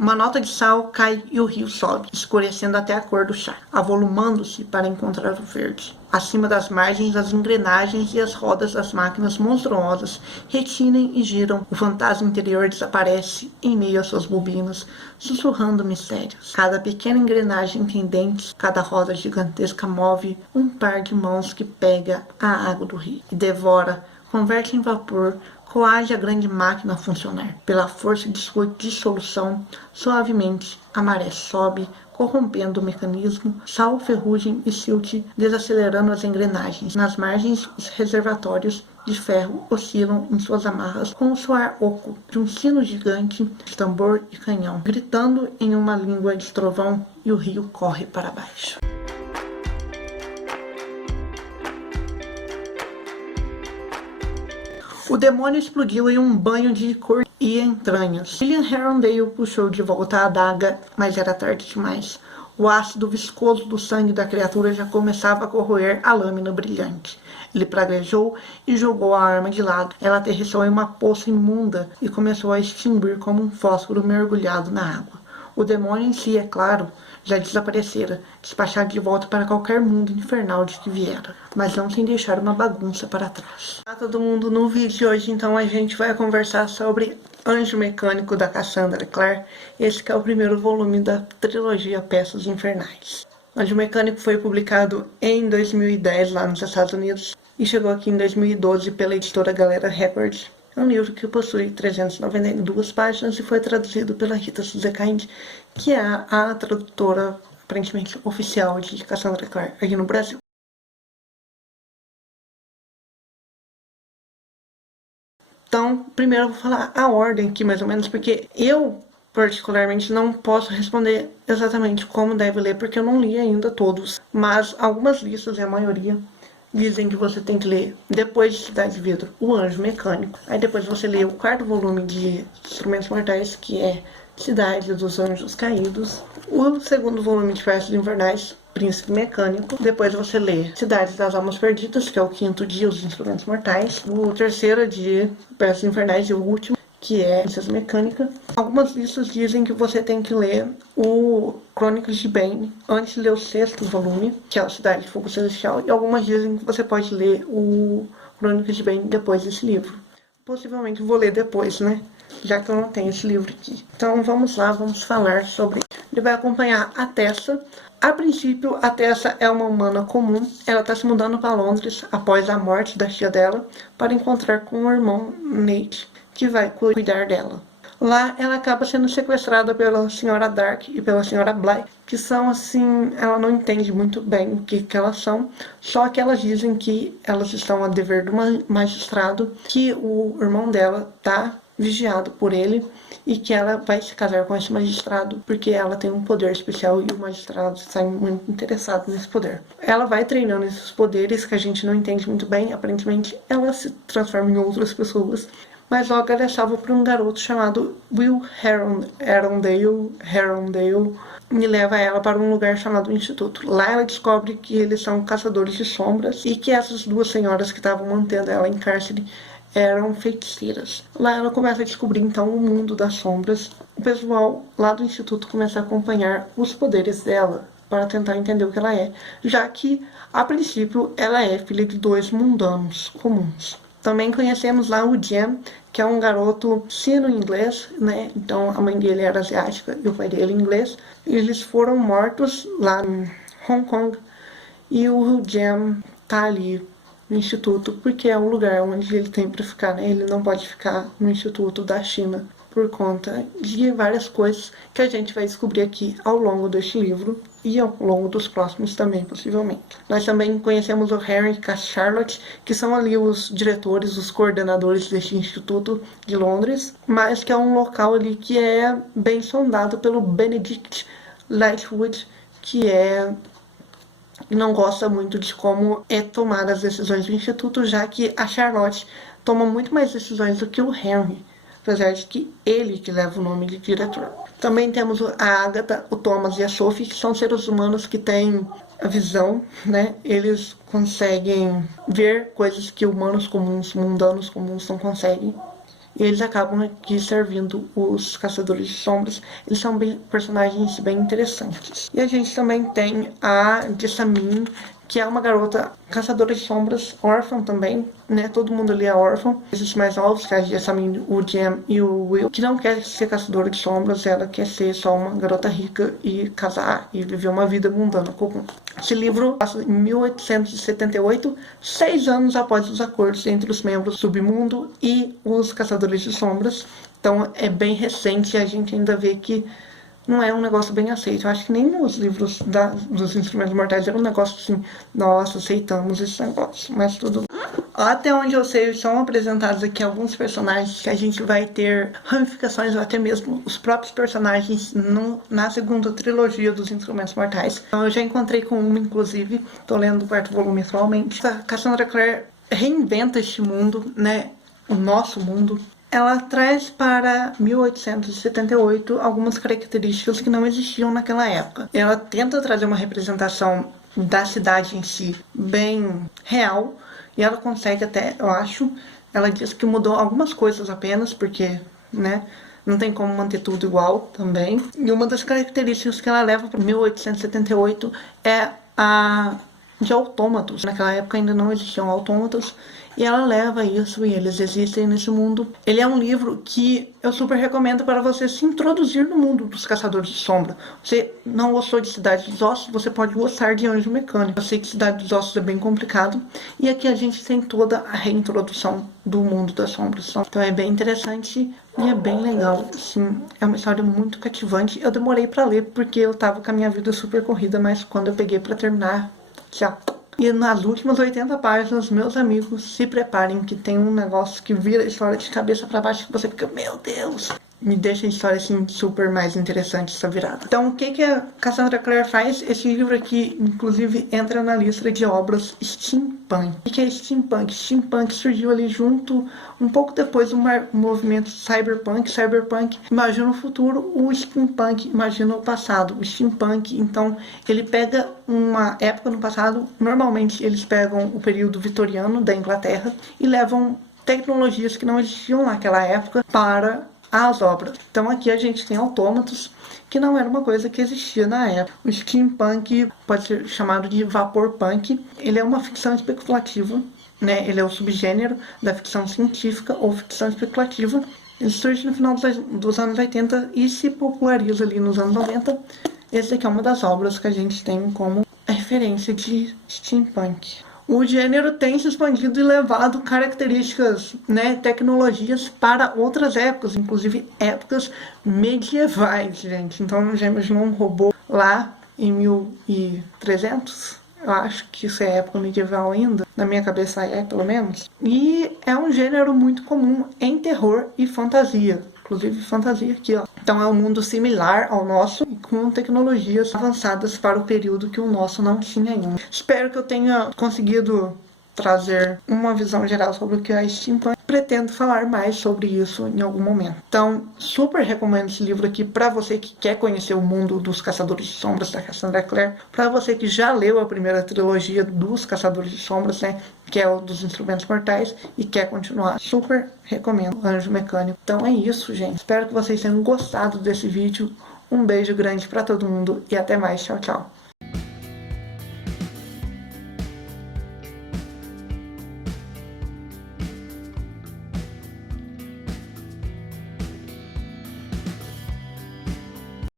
Uma nota de sal cai e o rio sobe, escurecendo até a cor do chá, avolumando-se para encontrar o verde. Acima das margens, as engrenagens e as rodas das máquinas monstruosas retinem e giram. O fantasma interior desaparece em meio às suas bobinas, sussurrando mistérios. Cada pequena engrenagem tem dentes, cada roda gigantesca move um par de mãos que pega a água do rio e devora, converte em vapor, coage a grande máquina a funcionar. Pela força de sua dissolução, suavemente, a maré sobe, corrompendo o mecanismo, sal, ferrugem e silt, desacelerando as engrenagens. Nas margens, os reservatórios de ferro oscilam em suas amarras com o soar oco de um sino gigante de tambor e canhão, gritando em uma língua de trovão, e o rio corre para baixo. O demônio explodiu em um banho de cor e entranhas. William Herondale puxou de volta a adaga, mas era tarde demais. O ácido viscoso do sangue da criatura já começava a corroer a lâmina brilhante. Ele praguejou e jogou a arma de lado. Ela aterrissou em uma poça imunda e começou a extinguir como um fósforo mergulhado na água. O demônio em si, é claro, já desaparecera, despachado de volta para qualquer mundo infernal de que viera, mas não sem deixar uma bagunça para trás. Olá todo mundo, no vídeo de hoje então a gente vai conversar sobre Anjo Mecânico da Cassandra Clare, esse que é o primeiro volume da trilogia Peças Infernais. Anjo Mecânico foi publicado em 2010 lá nos Estados Unidos e chegou aqui em 2012 pela editora Galera Records. É um livro que possui 392 páginas e foi traduzido pela Rita Suzekind, que é a tradutora, aparentemente, oficial de Cassandra Clare aqui no Brasil. Então, primeiro eu vou falar a ordem aqui, mais ou menos, porque eu, particularmente, não posso responder exatamente como deve ler, porque eu não li ainda todos. Mas algumas listas, e a maioria, dizem que você tem que ler, depois de Cidade de Vidro, O Anjo Mecânico. Aí depois você lê o quarto volume de Instrumentos Mortais, que é Cidade dos Anjos Caídos. O segundo volume de Peças Infernais, Príncipe Mecânico. Depois você lê Cidade das Almas Perdidas, que é o quinto de Os Instrumentos Mortais. O terceiro de Peças Infernais e o último, que é Princesa Mecânica. Algumas listas dizem que você tem que ler o Crônicas de Bane antes de ler o sexto volume, que é a Cidade de Fogo Celestial, e algumas dizem que você pode ler o Crônicas de Bane depois desse livro. Possivelmente vou ler depois, né? Já que eu não tenho esse livro aqui. Então vamos lá, vamos falar sobre. Ele vai acompanhar a Tessa. A princípio, a Tessa é uma humana comum. Ela está se mudando para Londres após a morte da tia dela para encontrar com o irmão Nate, que vai cuidar dela. Lá ela acaba sendo sequestrada pela senhora Dark e pela senhora Bly, que são assim, ela não entende muito bem o que elas são, só que elas dizem que elas estão a dever do magistrado, que o irmão dela tá vigiado por ele e que ela vai se casar com esse magistrado porque ela tem um poder especial e o magistrado está muito interessado nesse poder. Ela vai treinando esses poderes que a gente não entende muito bem, aparentemente ela se transforma em outras pessoas. Mas logo ela é salva por um garoto chamado Will Herondale e leva ela para um lugar chamado Instituto. Lá ela descobre que eles são caçadores de sombras e que essas duas senhoras que estavam mantendo ela em cárcere eram feiticeiras. Lá ela começa a descobrir então o mundo das sombras. O pessoal lá do Instituto começa a acompanhar os poderes dela para tentar entender o que ela é, já que a princípio ela é filha de dois mundanos comuns. Também conhecemos lá o Jem, que é um garoto sino inglês, né? Então a mãe dele era asiática e o pai dele inglês. Eles foram mortos lá em Hong Kong e o Jem tá ali no instituto porque é o lugar onde ele tem para ficar, né? Ele não pode ficar no instituto da China por conta de várias coisas que a gente vai descobrir aqui ao longo deste livro e ao longo dos próximos também, possivelmente. Nós também conhecemos o Harry e a Charlotte, que são ali os diretores, os coordenadores deste instituto de Londres, mas que é um local ali que é bem sondado pelo Benedict Lightwood, que não gosta muito de como é tomar as decisões do instituto, já que a Charlotte toma muito mais decisões do que o Henry, apesar de que ele que leva o nome de diretor. Também temos a Agatha, o Thomas e a Sophie, que são seres humanos que têm a visão, né? Eles conseguem ver coisas que humanos comuns, mundanos comuns não conseguem. e eles acabam aqui servindo os Caçadores de Sombras. Eles são personagens bem interessantes. E a gente também tem a Jessamine, que é uma garota caçadora de sombras, órfã também, né? Todo mundo ali é órfão. Esses mais novos, que é a Jessamine, o Jem e o Will, que não quer ser caçadora de sombras, ela quer ser só uma garota rica e casar e viver uma vida mundana comum. Esse livro passa em 1878, 6 anos após os acordos entre os membros do submundo e os Caçadores de Sombras. Então é bem recente e a gente ainda vê que não é um negócio bem aceito. Eu acho que nem nos livros dos Instrumentos Mortais era um negócio assim, nossa, aceitamos esse negócio, mas tudo. Até onde eu sei, são apresentados aqui alguns personagens que a gente vai ter ramificações, ou até mesmo os próprios personagens na segunda trilogia dos Instrumentos Mortais. Então, eu já encontrei com uma, inclusive, tô lendo o 4º volume atualmente. A Cassandra Clare reinventa este mundo, né? O nosso mundo. Ela traz para 1878 algumas características que não existiam naquela época. Ela tenta trazer uma representação da cidade em si bem real, e ela consegue até, eu acho. Ela diz que mudou algumas coisas apenas, porque, né, não tem como manter tudo igual também. E uma das características que ela leva para 1878 é a de autômatos. Naquela época ainda não existiam autômatos, e ela leva isso e eles existem nesse mundo. Ele é um livro que eu super recomendo para você se introduzir no mundo dos Caçadores de Sombra. Você não gostou de Cidade dos Ossos, você pode gostar de Anjo Mecânico. Eu sei que Cidade dos Ossos é bem complicado, e aqui a gente tem toda a reintrodução do mundo das sombras. Então é bem interessante e é bem legal. Assim, é uma história muito cativante. Eu demorei para ler porque eu tava com a minha vida super corrida, mas quando eu peguei para terminar, tchau. E nas últimas 80 páginas, meus amigos, se preparem que tem um negócio que vira a história de cabeça para baixo, que você fica, meu Deus, me deixa a história assim super mais interessante essa virada. Então, o que a Cassandra Clare faz? Esse livro aqui, inclusive, entra na lista de obras steampunk. O que é steampunk? Steampunk surgiu ali junto, um pouco depois do movimento cyberpunk. Cyberpunk imagina o futuro, o steampunk imagina o passado. O steampunk, então, ele pega uma época no passado, normalmente eles pegam o período vitoriano da Inglaterra e levam tecnologias que não existiam naquela época para as obras. Então aqui a gente tem autômatos, que não era uma coisa que existia na época. O steampunk pode ser chamado de vaporpunk. Ele é uma ficção especulativa, né? Ele é o subgênero da ficção científica ou ficção especulativa. Ele surge no final dos anos 80 e se populariza ali nos anos 90. Essa aqui é uma das obras que a gente tem como referência de steampunk. O gênero tem se expandido e levado características, né, tecnologias para outras épocas, inclusive épocas medievais, gente. Então já imaginou um robô lá em 1300? Eu acho que isso é época medieval ainda, na minha cabeça é, pelo menos. E é um gênero muito comum em terror e fantasia. Inclusive fantasia aqui, ó. Então é um mundo similar ao nosso, com tecnologias avançadas para o período que o nosso não tinha ainda. Espero que eu tenha conseguido trazer uma visão geral sobre o que é steampunk. Pretendo falar mais sobre isso em algum momento. Então, super recomendo esse livro aqui para você que quer conhecer o mundo dos Caçadores de Sombras da Cassandra Clare, para você que já leu a primeira trilogia dos Caçadores de Sombras, né, que é o dos Instrumentos Mortais, e quer continuar. Super recomendo Anjo Mecânico. Então é isso, gente. Espero que vocês tenham gostado desse vídeo. Um beijo grande para todo mundo e até mais. Tchau, tchau.